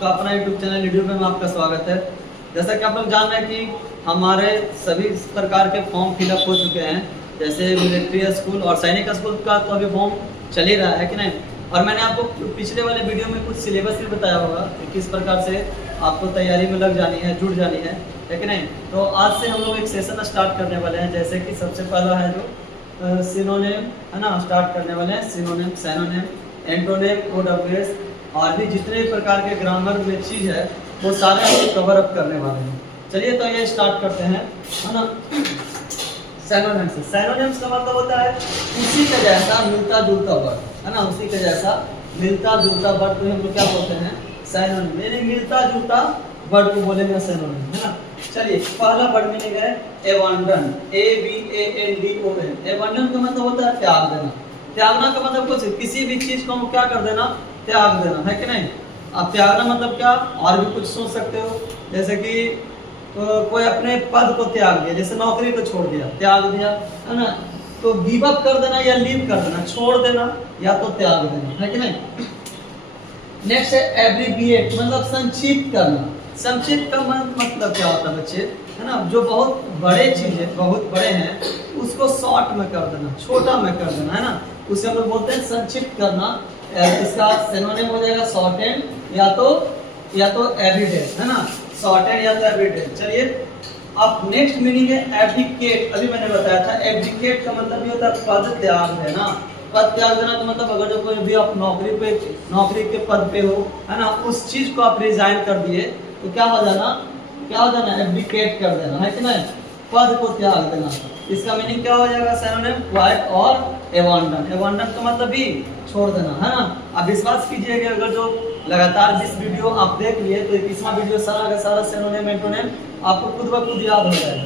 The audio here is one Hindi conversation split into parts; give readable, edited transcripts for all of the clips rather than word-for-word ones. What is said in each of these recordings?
आपका अपना यूट्यूब चैनल यूट्यूब में आपका स्वागत है। जैसा कि आप लोग जान रहे हैं कि हमारे सभी प्रकार के फॉर्म फिलअप हो चुके हैं, जैसे मिलिट्री स्कूल और सैनिक स्कूल का तो अभी फॉर्म चल ही रहा है कि नहीं। और मैंने आपको पिछले वाले वीडियो में कुछ सिलेबस भी बताया होगा कि किस प्रकार से आपको तैयारी में लग जानी है, जुड़ जानी है कि नहीं। तो आज से हम लोग एक सेशन स्टार्ट करने वाले हैं, जैसे कि सबसे पहला है जो सिनोनिम है ना, स्टार्ट करने वाले हैं। सिनोनिम, सैनोनिम, एंटोनिम, OWS और भी जितने प्रकार के ग्रामर में चीज़ है वो सारे हम कवर अप करने वाले हैं। चलिए तो ये स्टार्ट करते हैं, है ना। सैनोनिम्स, सैनोनिम्स का मतलब होता है उसी के जैसा मिलता जुलता वर्ड, है ना। उसी के जैसा मिलता जुलता वर्ड को हम लोग क्या बोलते हैं, सैनोनिम। यानी मिलता जुलता वर्ड को बोलेंगे सैनोनिम, है ना। चलिए पहला वर्ड मीनिंग है एबंडन, ABANDON। एबंडन का मतलब होता है त्याग देना। त्यागना का मतलब कुछ किसी भी चीज को हम क्या कर देना, त्याग देना, है कि नहीं। अब त्यागना मतलब क्या, और भी कुछ सोच सकते हो, जैसे कि कोई अपने पद को त्याग दिया, जैसे नौकरी को छोड़ दिया, त्याग दिया, है ना। तो गिव अप कर देना या लीव कर देना, छोड़ देना या तो त्याग देना, है कि नहीं। नेक्स्ट है एब्रीविएट, मतलब संक्षिप्त करना। संक्षिप्त का मतलब क्या होता है बच्चे, है ना, जो बहुत बड़े चीजें बहुत बड़े हैं उसको शॉर्ट में कर देना, छोटा में कर देना, है ना। उसे हम लोग बोलते हैं संक्षिप्त करना। इसका सिनोनिम हो जाएगा शॉर्टेन या तो एब्रीडेट, है ना। शॉर्टेन या तो एब्रीडेट। चलिए अब नेक्स्ट मीनिंग है एब्डिकेट। अभी मैंने बताया था एब्डिकेट का मतलब ये होता है पद त्याग देना। पद त्याग देना का मतलब अगर जो कोई भी आप नौकरी के पद पे हो, है ना, उस चीज को आप रिजाइन कर दिए तो क्या हो जाना, एब्डिकेट कर देना, है कि नहीं, पद को त्याग देना। इसका मीनिंग क्या हो जाएगा, सिनोनिम क्वाइट और एबंडन। एबंडन का मतलब भी छोड़ देना, है ना। आप विश्वास कीजिए कि अगर जो लगातार 20 वीडियो आप देख लिए तो 21वां वीडियो सारा का सारा सिनोनिम एंटोनिम आपको खुद ब खुद याद हो जाएगा।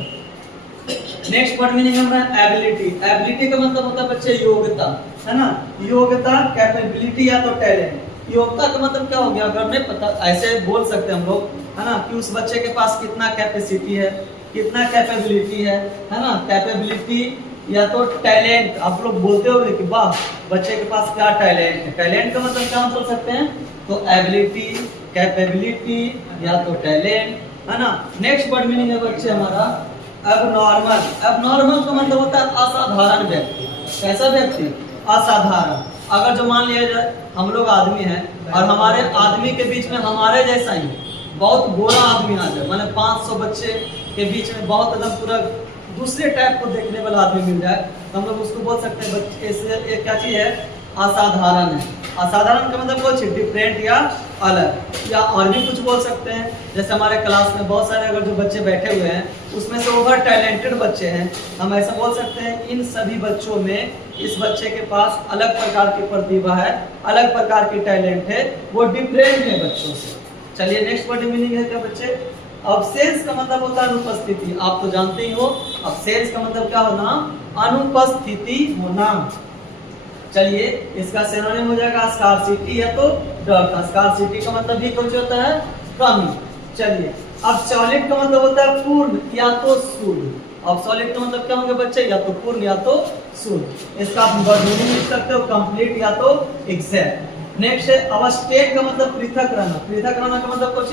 नेक्स्ट वर्ड मीनिंग है एबिलिटी। एबिलिटी का मतलब होता है बच्चे योग्यता, है ना। योग्यता, कैपेबिलिटी या तो टैलेंट। योग्यता का मतलब क्या हो गया, अगर नहीं पता ऐसे बोल सकते हम लोग, है ना, कि उस बच्चे के पास कितना कैपेसिटी है, कितना कैपेबिलिटी है ना। कैपेबिलिटी या तो टैलेंट। आप लोग बोलते होंगे कि वाह बच्चे के पास क्या टैलेंट है। टैलेंट का मतलब क्या हम बोल सकते हैं, तो एबिलिटी, कैपेबिलिटी या तो टैलेंट, है ना। नेक्स्ट वर्ड मीनिंग है बच्चे हमारा एबनॉर्मल। एबनॉर्मल का मतलब होता है असाधारण व्यक्ति। कैसा व्यक्ति, असाधारण। अगर जो मान लिया जाए हम लोग आदमी हैं और हमारे आदमी के बीच में हमारे जैसा ही बहुत गोरा आदमी आ जाए, माने 500 बच्चे के बीच में बहुत एकदम पूरा दूसरे टाइप को देखने वाला आदमी मिल जाए तो हम लोग उसको बोल सकते हैं बच्चे इससे क्या चीज़ है, असाधारण है। असाधारण का मतलब कुछ डिफरेंट या अलग, या और भी कुछ बोल सकते हैं। जैसे हमारे क्लास में बहुत सारे अगर जो बच्चे बैठे हुए हैं उसमें से ओवर टैलेंटेड बच्चे हैं, हम ऐसा बोल सकते हैं इन सभी बच्चों में इस बच्चे के पास अलग प्रकार की प्रतिभा है, अलग प्रकार की टैलेंट है, वो डिफरेंट है बच्चों से। चलिए नेक्स्ट वर्ड मीनिंग है क्या बच्चे, अब्सेंस का मतलब होता है अनुपस्थिति। आप तो जानते ही हो अब्सेंस का मतलब क्या होना, अनुपस्थिति होना। चलिए इसका सिनोनिम हो जाएगा स्कार्सिटी या तो डॉट। स्कार्सिटी का मतलब भी कुछ होता है कमी। चलिए अब सॉलिड का मतलब होता है पूर्ण या तो शुद्ध। अब सॉलिड का मतलब क्या होंगे बच्चे, या तो पूर्ण या तो शुद्ध। इसका आप मीनिंग लिख सकते हो कंप्लीट या तो एग्जैक्ट। नेक्स्ट है अवस्थेट का मतलब पृथक रहना। पृथक रहना का मतलब कुछ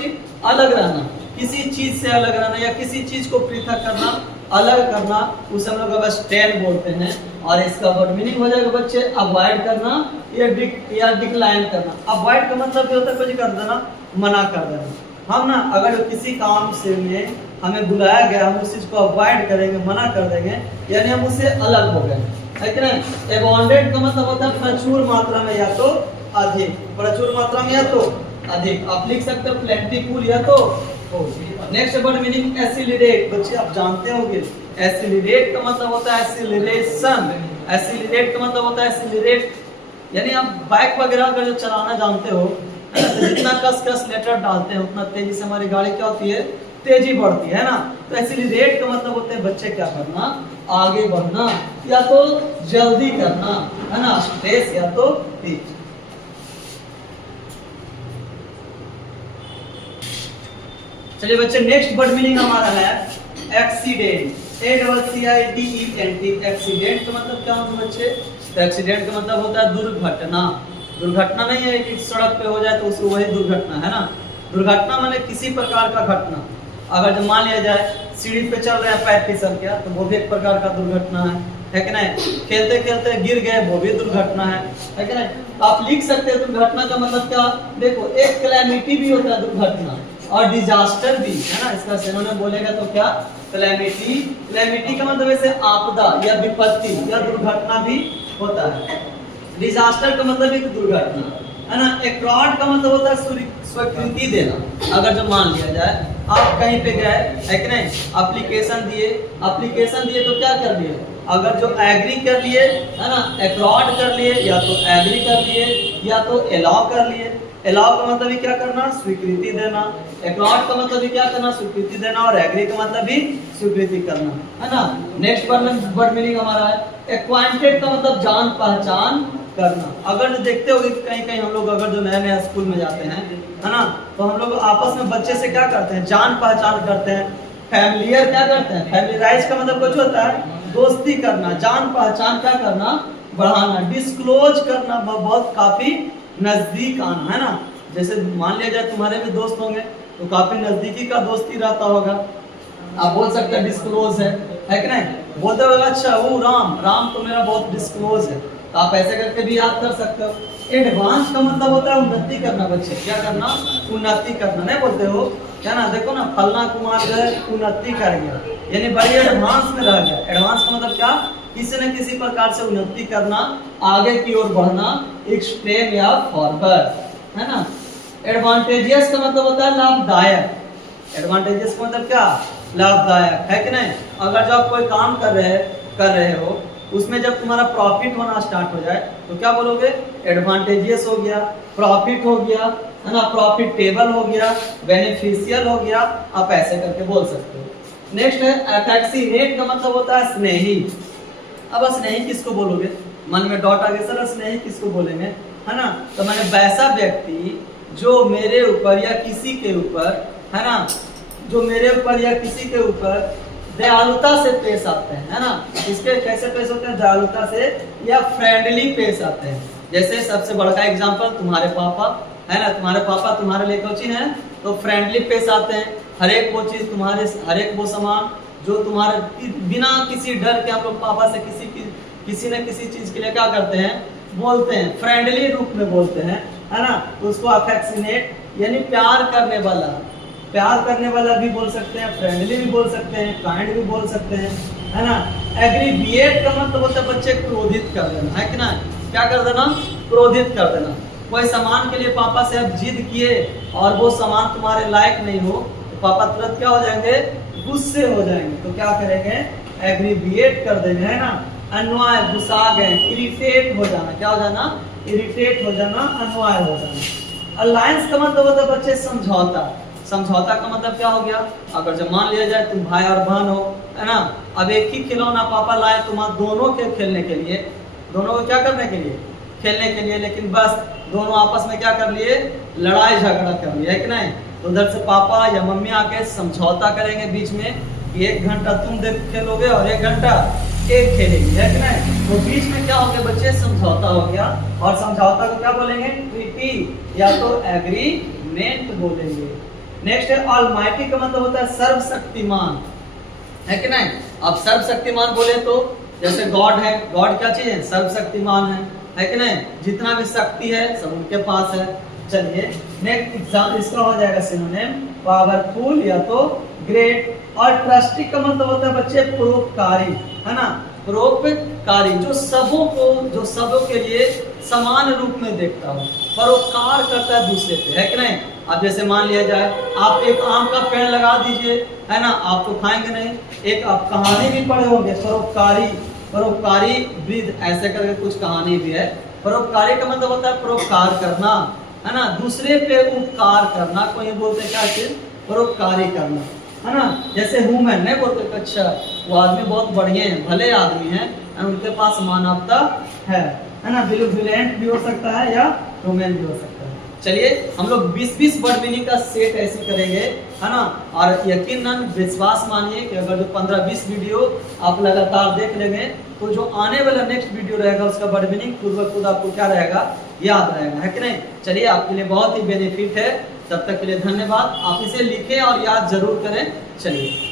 अलग रहना, किसी चीज से अलग रहना या किसी चीज को पृथक करना, अलग करना, उसे हम लोग अबस्टेन बोलते हैं। और इसका वर्ड मीनिंग हो जाएगा बच्चे अवॉइड करना या डिक्लाइन करना। अवॉइड का मतलब ये होता है कुछ कर देना, मना कर देना। हम ना अगर किसी काम से में हमें बुलाया गया, हम उस चीज को अवॉइड करेंगे, मना कर देंगे, यानी हम उससे अलग हो गए, है कि नहीं। एबॉन्डेड का मतलब होता है प्रचुर मात्रा में या तो अधिक, प्रचुर मात्रा में या तो अधिक। आप लिख सकते हो प्लेंटीफुल या तो। Next word meaning accelerate. बच्चे आप जानते होंगे एसिलरेट का मतलब होता है एसिलरेशन। एसिलरेट का मतलब होता है एसिलरेट, यानी आप बाइक वगैरह अगर जो चलाना जानते हो, तो जितना कस लेटर डालते हैं उतना तेजी से हमारी गाड़ी क्या होती है, तेजी बढ़ती है ना। तो एसिलरेट का मतलब होता है बच्चे क्या करना, आगे बढ़ना या तो जल्दी करना, है ना, रेस या तो तेज। चलिए बच्चे नेक्स्ट वर्ड मीनिंग हमारा है एक्सीडेंट। ACCIDENT। एक्सीडेंट का मतलब क्या होता है बच्चे, एक्सीडेंट का मतलब होता है दुर्घटना। दुर्घटना नहीं है कि सड़क पे हो जाए तो उसको वही दुर्घटना, है ना। दुर्घटना माने किसी प्रकार का घटना। अगर जब मान लिया जाए सीढ़ी पे चल रहे हैं, पैर फिसल गया, तो वो भी एक प्रकार का दुर्घटना है कि नहीं। खेलते खेलते गिर गए, वो भी दुर्घटना है कि नहीं। आप लिख सकते हैं दुर्घटना का मतलब क्या। देखो, एक कैलेमिटी भी होता है दुर्घटना, और डिजास्टर भी है ना। इसका सिनोनिम बोलेगा तो क्या, कैलेमिटी। कैलेमिटी का मतलब ऐसे आपदा या विपत्ति या दुर्घटना भी होता है। डिजास्टर का मतलब एक दुर्घटना है ना। एक्लॉड का मतलब होता है स्वीकृति देना। अगर जो मान लिया जाए आप कहीं पे गए है कि नहीं, एप्लीकेशन दिए तो क्या कर लिए, अगर जो एग्री कर लिए है ना, एक्लॉड कर लिए, या तो एग्री कर लिए या तो अलाउ कर लिए। अलाउ का मतलब भी क्या करना, स्वीकृति देना। एक्लॉड का मतलब भी क्या करना, स्वीकृति देना। और एग्री का मतलब भी स्वीकृति करना, है ना। नेक्स्ट वर्ड मीनिंग हमारा है एक्वाइंटेड का मतलब जान पहचान करना। अगर देखते हो कहीं कहीं हम लोग अगर जो नया नया स्कूल में जाते हैं है ना, तो हम लोग आपस में बच्चे से क्या करते हैं, जान पहचान करते हैं। फैमिलियर क्या करते हैं, फैमिलियराइज का मतलब कुछ होता है दोस्ती करना। जान पहचान क्या करना, बढ़ाना। डिस्क्लोज करना, बहुत काफी नजदीक आना, है ना। जैसे मान लिया जाए तुम्हारे भी दोस्त होंगे तो काफी नजदीकी का दोस्ती रहता होगा। आप बोल सकते हैं डिस्क्लोज है कि नहीं। बोलते हो अच्छा वो राम तो मेरा बहुत डिस्क्लोज है, तो आप ऐसे करके भी याद कर सकते हो। एडवांस का मतलब होता है उन्नति करना। बच्चे क्या करना, उन्नति करना। नहीं बोलते हो क्या ना, देखो ना फलना कुमार जो है उन्नति कर गया, यानी बड़ी एडवांस में रह गया। एडवांस का मतलब क्या, किसी न किसी प्रकार से उन्नति करना, आगे की ओर बढ़ना, एक्सट्रीम या फॉरवर्ड, है ना। एडवांटेजियस का मतलब होता है लाभदायक। एडवांटेजियस का मतलब क्या, लाभदायक, है कि नहीं। अगर जब कोई काम कर रहे हो उसमें जब तुम्हारा प्रॉफिट होना स्टार्ट हो जाए तो क्या बोलोगे, एडवांटेजियस हो गया, प्रॉफिट हो गया, है ना, प्रॉफिटेबल हो गया, बेनिफिशियल हो गया। आप ऐसे करके बोल सकते हो। नेक्स्ट है अफेक्शनेट का मतलब होता है स्नेही। अब स्नेही किसको बोलोगे, मन में डॉट आ गया, सर स्नेही किसको बोलेंगे, है ना। तो मैंने वैसा व्यक्ति जो मेरे ऊपर या किसी के ऊपर, है ना, जो मेरे ऊपर या किसी के ऊपर दयालुता से पेश आते हैं, है ना। इसके कैसे पेश होते हैं, दयालुता से या फ्रेंडली पेश आते हैं। जैसे सबसे बड़ा एग्जांपल तुम्हारे पापा, है ना। तुम्हारे पापा तुम्हारे लिए कोई चीज है तो फ्रेंडली पेश आते हैं। हर एक वो चीज तुम्हारे, हर एक वो सामान जो तुम्हारे बिना किसी डर के आप लोग पापा से किसी न किसी चीज के लिए क्या करते हैं, बोलते हैं, फ्रेंडली रूप में बोलते हैं, है ना। तो उसको अफेक्शनेट यानी प्यार करने वाला भी बोल सकते हैं, फ्रेंडली भी बोल सकते हैं, काइंड भी बोल सकते हैं, है ना। एग्रीविएट का मतलब होता है बच्चे क्रोधित कर देना, है कि ना। क्या कर देना, क्रोधित कर देना। कोई सामान के लिए पापा से आप जिद किए और वो सामान तुम्हारे लायक नहीं हो तो पापा तुरंत क्या हो जाएंगे, गुस्से हो जाएंगे। तो क्या करेंगे, एग्रीविएट कर देंगे, है ना। अन्वय, गुस्सा गए, इरिटेट हो जाना। क्या हो जाना, इरिटेट हो जाना, अन्वय हो जाना। अलायंस का मतलब होता है बच्चे समझौता। समझौता का मतलब क्या हो गया, अगर जब मान लिया जाए तुम भाई और बहन हो, है ना। अब एक ही खिलौना पापा लाए तुम्हारे दोनों के खेलने के लिए, दोनों को क्या करने के लिए, खेलने के लिए, लेकिन बस दोनों आपस में क्या कर लिए, लड़ाई झगड़ा कर लिया, है कि नहीं। तो उधर से पापा या मम्मी आके समझौता करेंगे बीच में कि 1 घंटा तुम खेलोगे और 1 घंटा एक खेलेगी, है कि नहीं। तो बीच में क्या हो गया बच्चे, समझौता हो गया। और समझौता को क्या बोलेंगे, ट्रीटी या तो एग्रीमेंट बोलेंगे। नेक्स्ट है ऑलमाइटी का मतलब होता है सर्वशक्तिमान, है कि नहीं। अब सर्वशक्तिमान बोले तो जैसे गॉड है, गॉड क्या चीज है, सर्वशक्तिमान है कि नहीं। जितना भी शक्ति है सब उनके पास है। चलिए नेक्स्ट एग्जाम इसका हो जाएगा सिनोनिम पावरफुल या तो ग्रेट। और ट्रस्टी का मतलब होता है बच्चे परोपकारी, है ना। परोपकारी जो सबों के लिए समान रूप में देखता हो, परोपकार करता है दूसरे पे, है कि नहीं। अब जैसे मान लिया जाए आप एक आम का पेड़ लगा दीजिए, है ना, आप तो खाएंगे नहीं। एक आप कहानी भी पढ़े होंगे, परोपकारी वृद्ध, ऐसे करके कुछ कहानी भी है। परोपकारी का मतलब होता है परोपकार करना, है ना, दूसरे पे उपकार करना। कोई बोलते क्या चीज, परोपकारी करना, है ना। जैसे ह्यूमन नहीं बोलते, अच्छा वो आदमी बहुत बढ़िया है, भले आदमी है, उनके पास मानवता है ना। विजिलेंट भी हो सकता है या ह्यूमन भी हो सकता है। चलिए हम लोग 20-20 वर्ड मीनिंग का सेट ऐसे करेंगे, है ना। और यकीनन विश्वास मानिए कि अगर जो 15-20 वीडियो आप लगातार देख लेंगे तो जो आने वाला नेक्स्ट वीडियो रहेगा उसका वर्ड मीनिंग खुद ब खुद आपको क्या रहेगा, याद रहेगा, है कि नहीं। चलिए आपके लिए बहुत ही बेनिफिट है। तब तक के लिए धन्यवाद। आप इसे लिखें और याद जरूर करें। चलिए।